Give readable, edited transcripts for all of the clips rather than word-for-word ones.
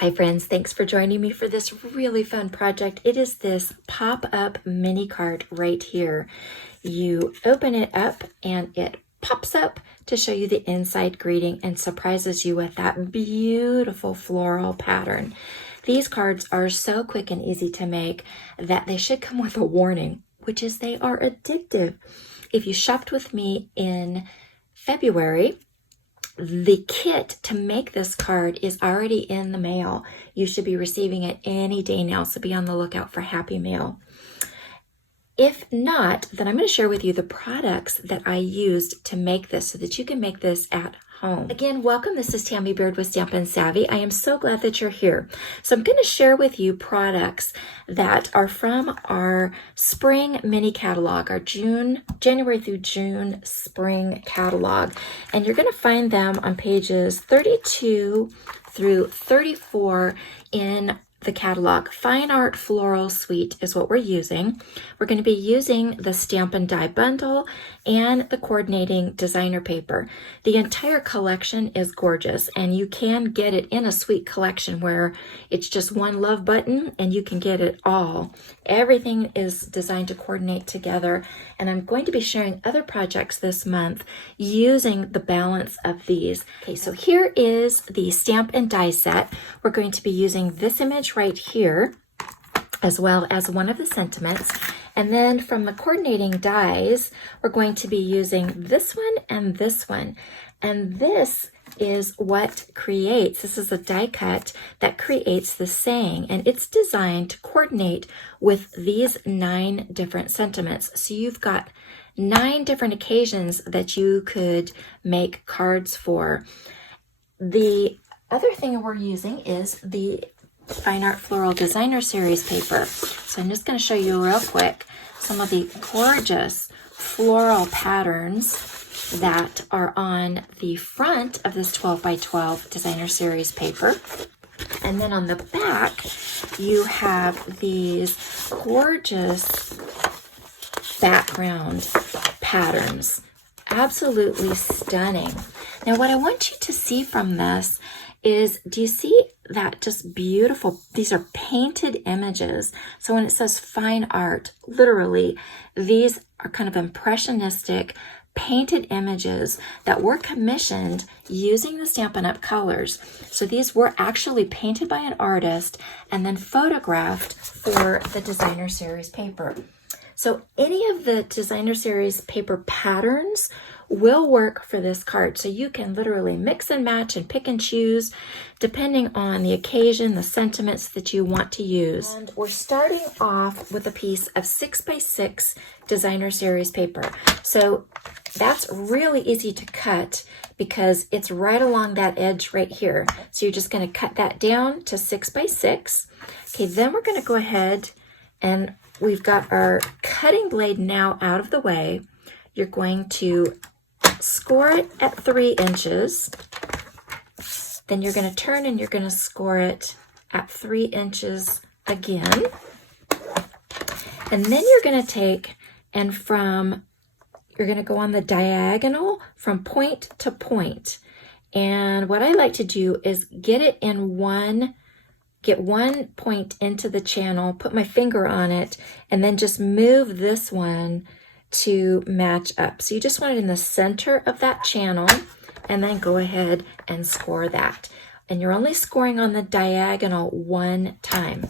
Hi friends, thanks for joining me for this really fun project. It is this pop-up mini card right here. You open it up and it pops up to show you the inside greeting and surprises you with that beautiful floral pattern. These cards are so quick and easy to make that they should come with a warning, which is they are addictive. If you shopped with me in February, the kit to make this card is already in the mail. You should be receiving it any day now, so be on the lookout for Happy Mail. If not, then I'm going to share with you the products that I used to make this so that you can make this at home. Again, welcome. This is Tammy Beard with Stampin' Savvy. I am so glad that you're here. So I'm going to share with you products that are from our spring mini catalog, our January through June spring catalog. And you're going to find them on pages 32 through 34 in the catalog. Fine Art Floral Suite is what we're using. We're going to be using the Stampin' Die Bundle and the coordinating designer paper. The entire collection is gorgeous, and you can get it in a suite collection where it's just one love button and you can get it all. Everything is designed to coordinate together, and I'm going to be sharing other projects this month using the balance of these. Okay, so here is the Stampin' Die set. We're going to be using this image right here, as well as one of the sentiments. And then from the coordinating dies, we're going to be using this one and this one. And this is what creates, this is a die cut that creates the saying, and it's designed to coordinate with these 9 different sentiments. So you've got 9 different occasions that you could make cards for. The other thing we're using is the Fine Art Floral Designer Series paper. So I'm just going to show you real quick some of the gorgeous floral patterns that are on the front of this 12 by 12 Designer Series paper. And then on the back, you have these gorgeous background patterns. Absolutely stunning. Now, what I want you to see from this is, do you see that just beautiful, these are painted images. So when it says fine art, literally, these are kind of impressionistic painted images that were commissioned using the StampinUp colors. So these were actually painted by an artist and then photographed for the Designer Series paper. So any of the Designer Series paper patterns will work for this card. So you can literally mix and match and pick and choose depending on the occasion, the sentiments that you want to use. And we're starting off with a piece of 6 by 6 Designer Series paper. So that's really easy to cut because it's right along that edge right here. So you're just going to cut that down to 6 by 6. Okay, then we're going to go ahead and we've got our cutting blade now out of the way. You're going to score it at 3 inches. Then you're going to turn and you're going to score it at 3 inches again. And then you're going to take and you're going to go on the diagonal from point to point. And what I like to do is get one point into the channel, put my finger on it, and then just move this one to match up. So you just want it in the center of that channel, and then go ahead and score that. And you're only scoring on the diagonal 1 time.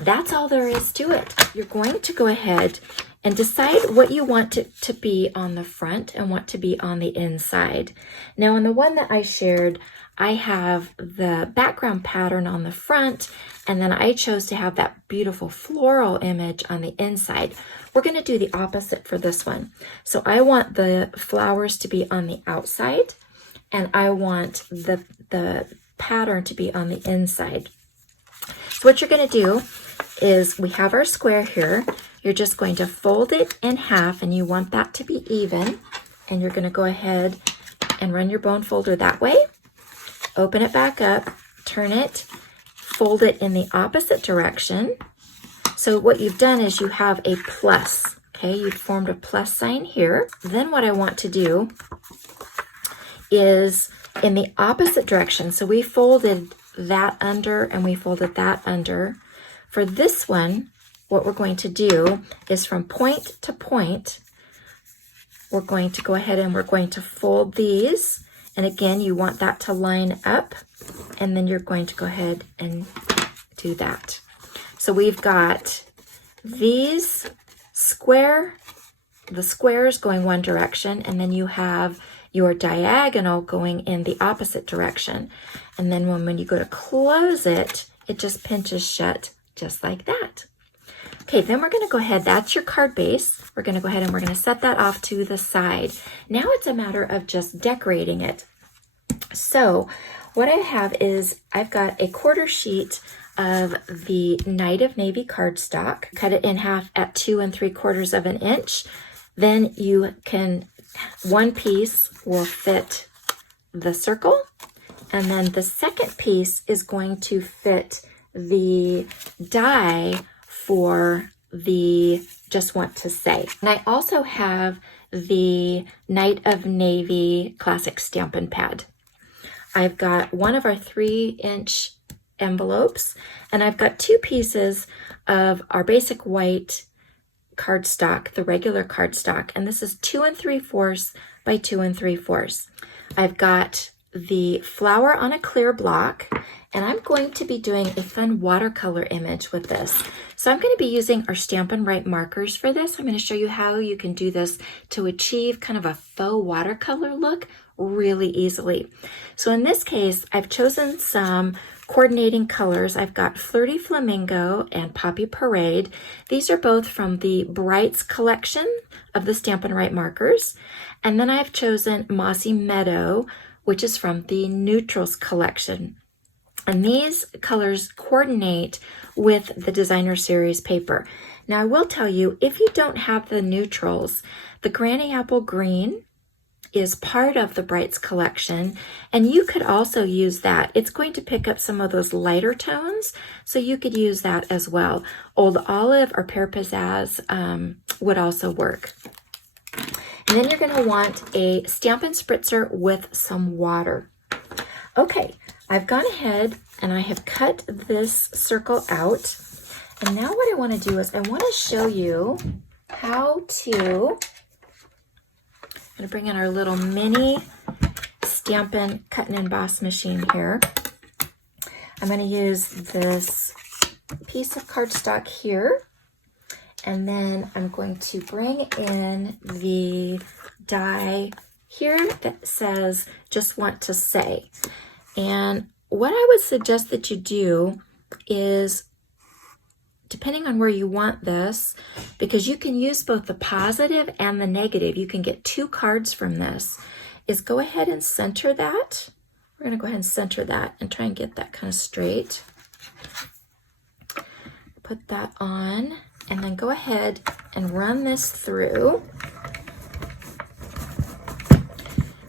That's all there is to it. You're going to go ahead and decide what you want it to be on the front and what to be on the inside. Now, on the one that I shared, I have the background pattern on the front, and then I chose to have that beautiful floral image on the inside. We're going to do the opposite for this one. So I want the flowers to be on the outside, and I want the pattern to be on the inside. So what you're going to do is, we have our square here. You're just going to fold it in half, and you want that to be even. And you're going to go ahead and run your bone folder that way. Open it back up, turn it, fold it in the opposite direction. So what you've done is you have a plus, okay? You've formed a plus sign here. Then what I want to do is in the opposite direction. So we folded that under and we folded that under. For this one, what we're going to do is from point to point, we're going to go ahead and we're going to fold these. And again, you want that to line up, and then you're going to go ahead and do that. So we've got these the squares going one direction, and then you have your diagonal going in the opposite direction. And then when you go to close it, it just pinches shut just like that. Okay, then we're going to go ahead, that's your card base. We're going to go ahead and we're going to set that off to the side. Now it's a matter of just decorating it. So what I have is I've got a 1/4 sheet of the Night of Navy cardstock. Cut it in half at 2 3/4 of an inch. Then you can, one piece will fit the circle, and then the second piece is going to fit the die for the Just Want to Say. And I also have the Night of Navy classic Stampin' pad. I've got one of our 3-inch envelopes, and I've got 2 pieces of our basic white cardstock, the regular cardstock, and this is 2 3/4 by 2 3/4. I've got the flower on a clear block, and I'm going to be doing a fun watercolor image with this. So I'm going to be using our Stampin' Right markers for this. I'm going to show you how you can do this to achieve kind of a faux watercolor look really easily. So in this case, I've chosen some coordinating colors. I've got Flirty Flamingo and Poppy Parade. These are both from the Brights collection of the Stampin' Right markers. And then I've chosen Mossy Meadow, which is from the Neutrals collection. And these colors coordinate with the Designer Series paper. Now I will tell you, if you don't have the neutrals, the Granny Apple Green is part of the Brights collection, and you could also use that. It's going to pick up some of those lighter tones, so you could use that as well. Old Olive or Pear Pizzazz would also work. And then you're going to want a Stampin' Spritzer with some water. Okay, I've gone ahead and I have cut this circle out. And now what I want to do is I want to show you how to, I'm going to bring in our little mini Stampin' Cut and Emboss machine here. I'm going to use this piece of cardstock here. And then I'm going to bring in the die here that says Just Want to Say. And what I would suggest that you do is, depending on where you want this, because you can use both the positive and the negative, you can get 2 cards from this, is go ahead and center that. We're going to go ahead and center that and try and get that kind of straight. Put that on. And then go ahead and run this through.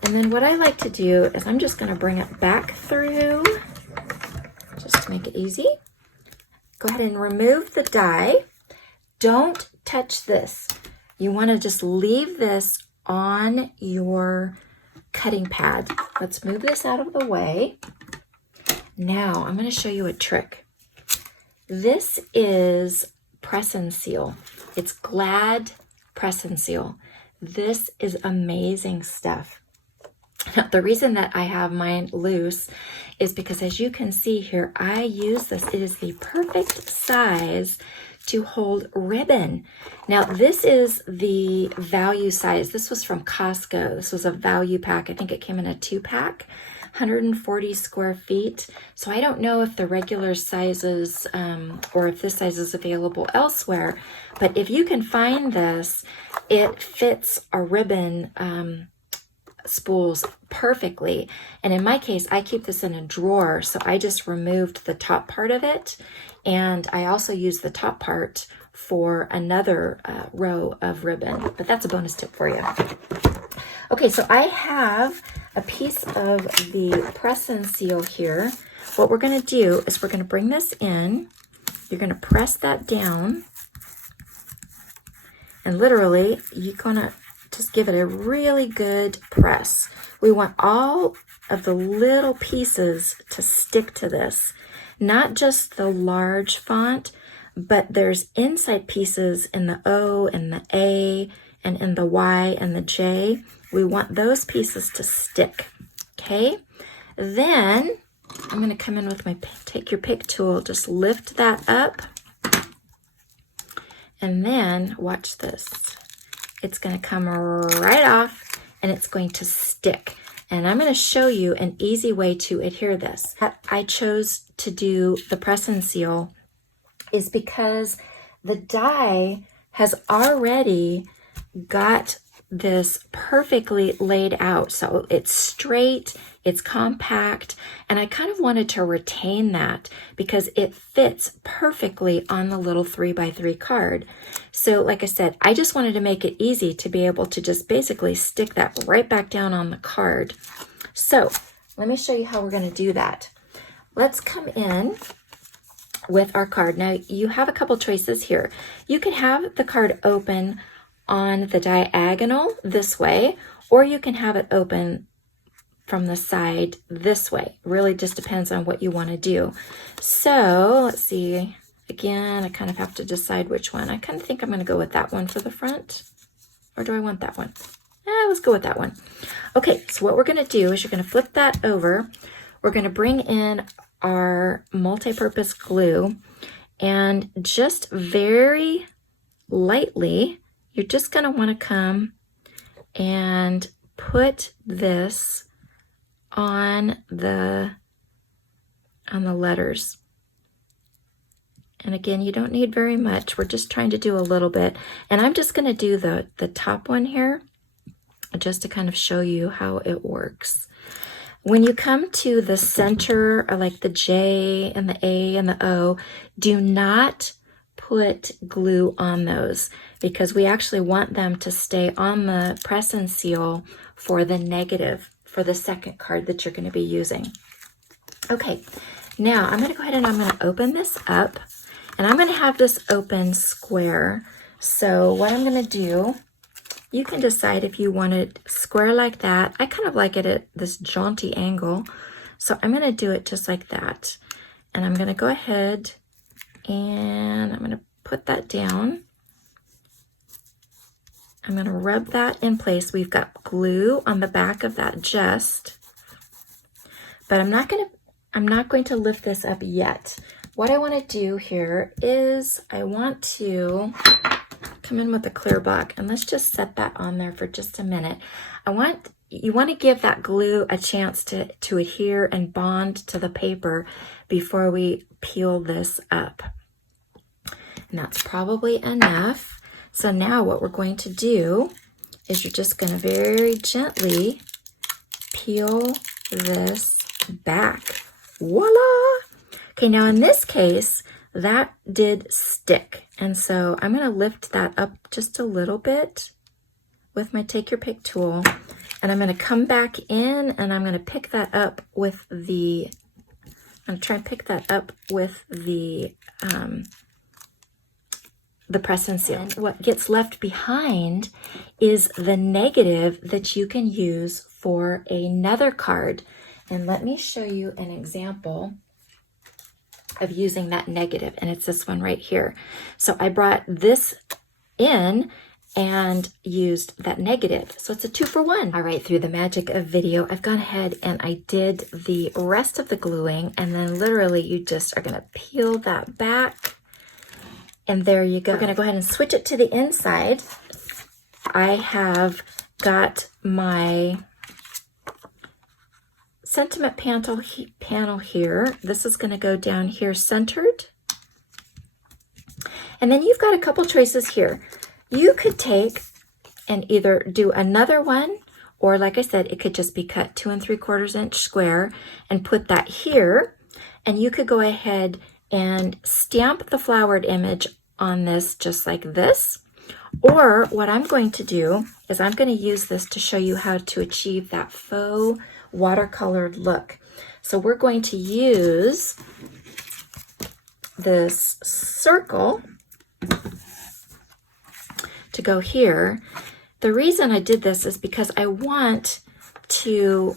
And then what I like to do is I'm just going to bring it back through, just to make it easy. Go ahead and remove the die. Don't touch this. You want to just leave this on your cutting pad. Let's move this out of the way. Now I'm going to show you a trick. This is press and seal. It's Glad press and seal. This is amazing stuff. Now, the reason that I have mine loose is because, as you can see here, I use this. It is the perfect size to hold ribbon. Now, this is the value size. This was from Costco. This was a value pack. I think it came in a 2-pack. 140 square feet. So I don't know if the regular sizes or if this size is available elsewhere, but if you can find this, it fits a ribbon spools perfectly. And in my case, I keep this in a drawer, so I just removed the top part of it, and I also use the top part for another row of ribbon, but that's a bonus tip for you. Okay, so I have a piece of the press and seal here. What we're going to do is we're going to bring this in. You're going to press that down. And literally, you're going to just give it a really good press. We want all of the little pieces to stick to this, not just the large font, but there's inside pieces in the O and the A and in the Y and the J. We want those pieces to stick, okay? Then I'm gonna come in with my take your pick tool, just lift that up, and then watch this. It's gonna come right off and it's going to stick. And I'm gonna show you an easy way to adhere this. I chose to do the press and seal is because the die has already got this perfectly laid out. So it's straight, it's compact, and I kind of wanted to retain that because it fits perfectly on the little 3x3 card. So like I said, I just wanted to make it easy to be able to just basically stick that right back down on the card. So let me show you how we're going to do that. Let's come in with our card. Now you have a couple choices here. You could have the card open on the diagonal this way, or you can have it open from the side this way. Really just depends on what you want to do. So let's see. Again, I kind of have to decide which one. I kind of think I'm going to go with that one for the front. Or do I want that one? Let's go with that one. Okay, so what we're going to do is you're going to flip that over. We're going to bring in our multi-purpose glue, and just very lightly, you're just going to want to come and put this on the letters. And again, you don't need very much. We're just trying to do a little bit. And I'm just going to do the top one here just to kind of show you how it works. When you come to the center, or like the J and the A and the O, do not put glue on those because we actually want them to stay on the press and seal for the negative, for the second card that you're going to be using. Okay, now I'm going to go ahead and I'm going to open this up, and I'm going to have this open square. So what I'm going to do, you can decide if you want it square like that. I kind of like it at this jaunty angle. So I'm going to do it just like that. And I'm going to go ahead and I'm going to put that down. I'm going to rub that in place. We've got glue on the back of that just, but I'm not going to lift this up yet. What I want to do here is I want to come in with a clear block, and let's just set that on there for just a minute. You want to give that glue a chance to adhere and bond to the paper before we peel this up. And that's probably enough. So now what we're going to do is you're just going to very gently peel this back. Voila! Okay, now in this case, that did stick. And so I'm going to lift that up just a little bit with my take your pick tool. And I'm going to come back in and I'm going to pick that up with the, I'm going to try and pick that up with the press and seal. And what gets left behind is the negative that you can use for another card. And let me show you an example of using that negative, and it's this one right here. So I brought this in and used that negative. So it's a 2-for-1. All right, through the magic of video, I've gone ahead and I did the rest of the gluing, and then literally you just are gonna peel that back, and there you go. We're gonna go ahead and switch it to the inside. I have got my sentiment panel here. This is going to go down here centered. And then you've got a couple choices here. You could take and either do another one, or like I said, it could just be cut 2 3/4 inch square and put that here. And you could go ahead and stamp the flowered image on this just like this. Or what I'm going to do is I'm going to use this to show you how to achieve that faux watercolored look. So we're going to use this circle to go here, the reason I did this is because I want to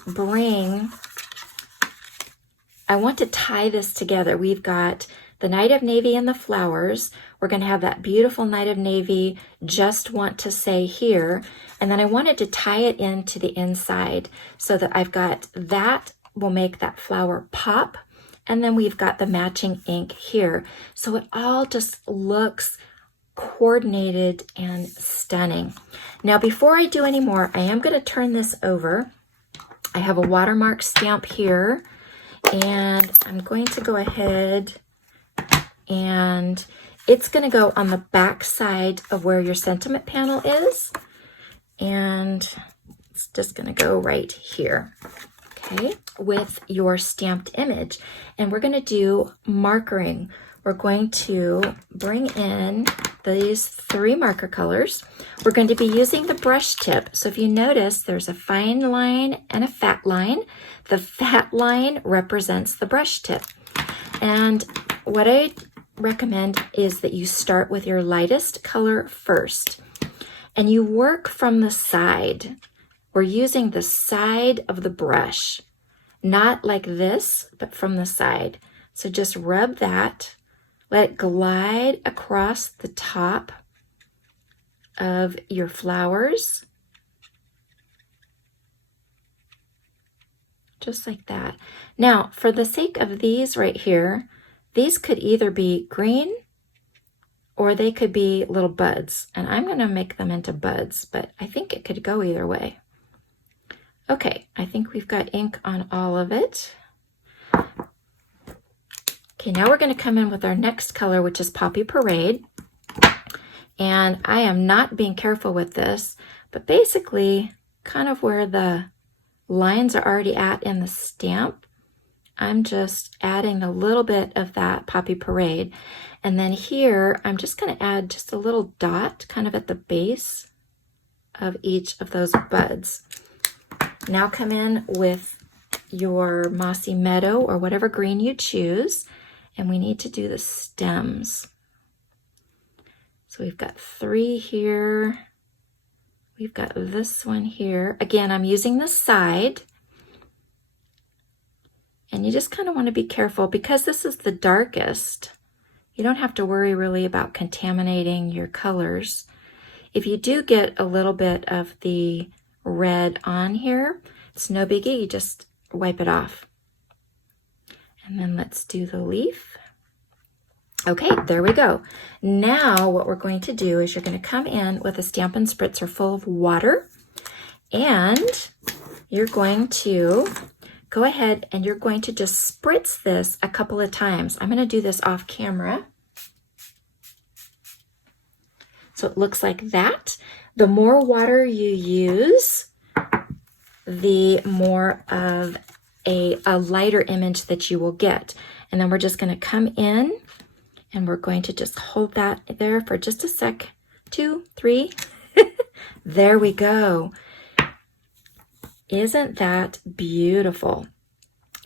tie this together. We've got the Night of Navy and the flowers. We're going to have that beautiful Night of Navy, just want to say here. And then I wanted to tie it into the inside so that I've got that will make that flower pop. And then we've got the matching ink here. So it all just looks coordinated and stunning. Now, before I do any more, I am going to turn this over. I have a watermark stamp here, and I'm going to go ahead and it's going to go on the back side of where your sentiment panel is. And it's just going to go right here, okay, with your stamped image. And we're going to do markering. We're going to bring in these 3 marker colors. We're going to be using the brush tip. So if you notice, there's a fine line and a fat line. The fat line represents the brush tip. And what I recommend is that you start with your lightest color first and you work from the side. We're using the side of the brush, not like this, but from the side. So just rub that, let it glide across the top of your flowers, just like that. Now, for the sake of these right here, these could either be green or they could be little buds. And I'm going to make them into buds, but I think it could go either way. Okay, I think we've got ink on all of it. Okay, now we're going to come in with our next color, which is Poppy Parade. And I am not being careful with this, but basically kind of where the lines are already at in the stamp, I'm just adding a little bit of that Poppy Parade. And then here, I'm just going to add just a little dot kind of at the base of each of those buds. Now come in with your Mossy Meadow or whatever green you choose. And we need to do the stems. So we've got 3 here. We've got this one here. Again, I'm using the side. And you just kind of want to be careful because this is the darkest. You don't have to worry really about contaminating your colors. If you do get a little bit of the red on here, it's no biggie. You just wipe it off. And then let's do the leaf. Okay, there we go. Now what we're going to do is you're going to come in with a Stampin' Spritzer full of water, and you're going to go ahead and you're going to just spritz this a couple of times. I'm going to do this off camera. So it looks like that. The more water you use, the more of a lighter image that you will get. And then we're just going to come in and we're going to just hold that there for just a sec. 2, 3. There we go. Isn't that beautiful?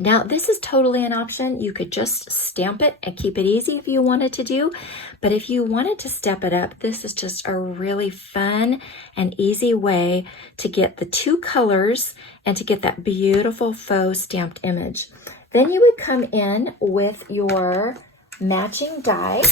Now, this is totally an option. You could just stamp it and keep it easy if you wanted to do. But if you wanted to step it up, this is just a really fun and easy way to get the 2 colors and to get that beautiful faux stamped image. Then you would come in with your matching die.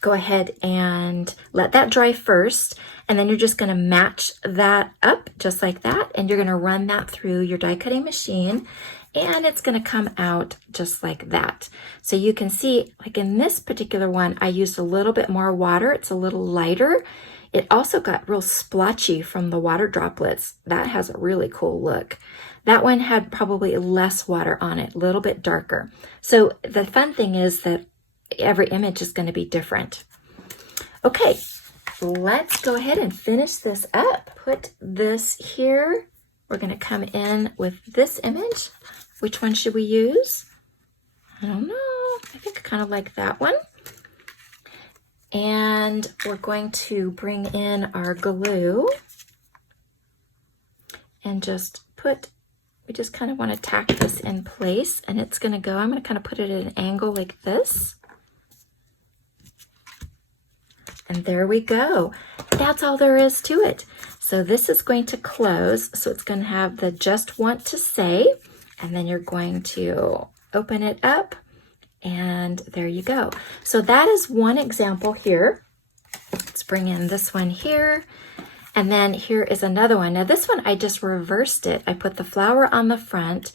Go ahead and let that dry first. And then you're just going to match that up just like that. And you're going to run that through your die cutting machine. And it's going to come out just like that. So you can see, like in this particular one, I used a little bit more water. It's a little lighter. It also got real splotchy from the water droplets. That has a really cool look. That one had probably less water on it, a little bit darker. So the fun thing is that every image is going to be different. Okay. Let's go ahead and finish this up. Put this here. We're going to come in with this image. Which one should we use? I don't know. I think I kind of like that one. And we're going to bring in our glue and just we just kind of want to tack this in place, and it's going to go, I'm going to kind of put it at an angle like this. And there we go. That's all there is to it. So this is going to close. So it's going to have the just want to say, and then you're going to open it up, and there you go. So that is one example here. Let's bring in this one here. And then here is another one. Now this one, I just reversed it. I put the flower on the front.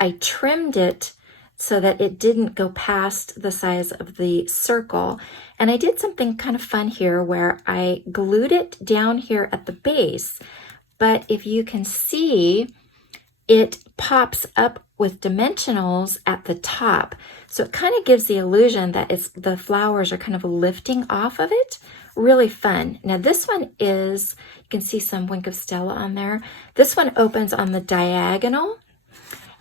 I trimmed it so that it didn't go past the size of the circle. And I did something kind of fun here where I glued it down here at the base. But if you can see, it pops up with dimensionals at the top. So it kind of gives the illusion that the flowers are kind of lifting off of it. Really fun. Now this one is, you can see some Wink of Stella on there. This one opens on the diagonal,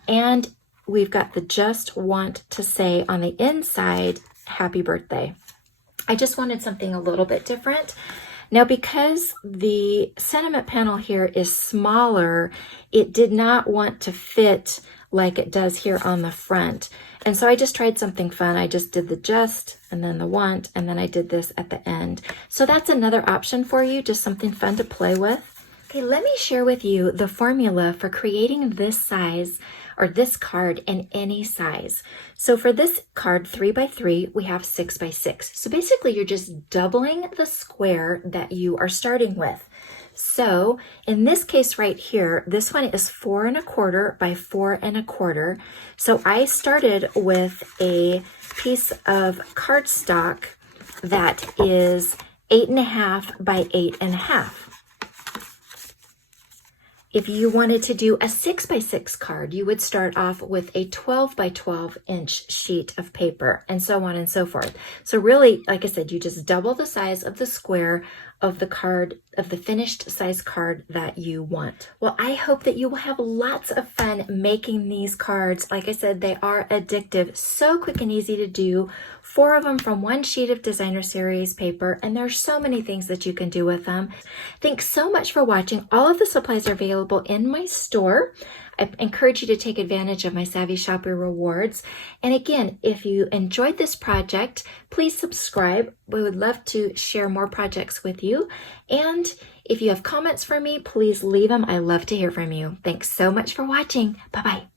and we've got the just want to say on the inside, happy birthday. I just wanted something a little bit different. Now, because the sentiment panel here is smaller, it did not want to fit like it does here on the front. And so I just tried something fun. I just did the just, and then the want, and then I did this at the end. So that's another option for you, just something fun to play with. Okay, let me share with you the formula for creating this size or this card in any size. So for this card 3x3, we have 6x6. So basically you're just doubling the square that you are starting with. So in this case right here, this one is 4 1/4 by 4 1/4. So I started with a piece of cardstock that is 8 1/2 by 8 1/2. If you wanted to do a 6x6 card, you would start off with a 12 by 12 inch sheet of paper, and so on and so forth. So really, like I said, you just double the size of the square of the card, of the finished size card that you want. Well, I hope that you will have lots of fun making these cards. Like I said, they are addictive, so quick and easy to do. 4 of them from one sheet of designer series paper, and there's so many things that you can do with them. Thanks so much for watching. All of the supplies are available in my store. I encourage you to take advantage of my Savvy Shopper rewards. And again, if you enjoyed this project, please subscribe. We would love to share more projects with you. And if you have comments for me, please leave them. I love to hear from you. Thanks so much for watching. Bye-bye.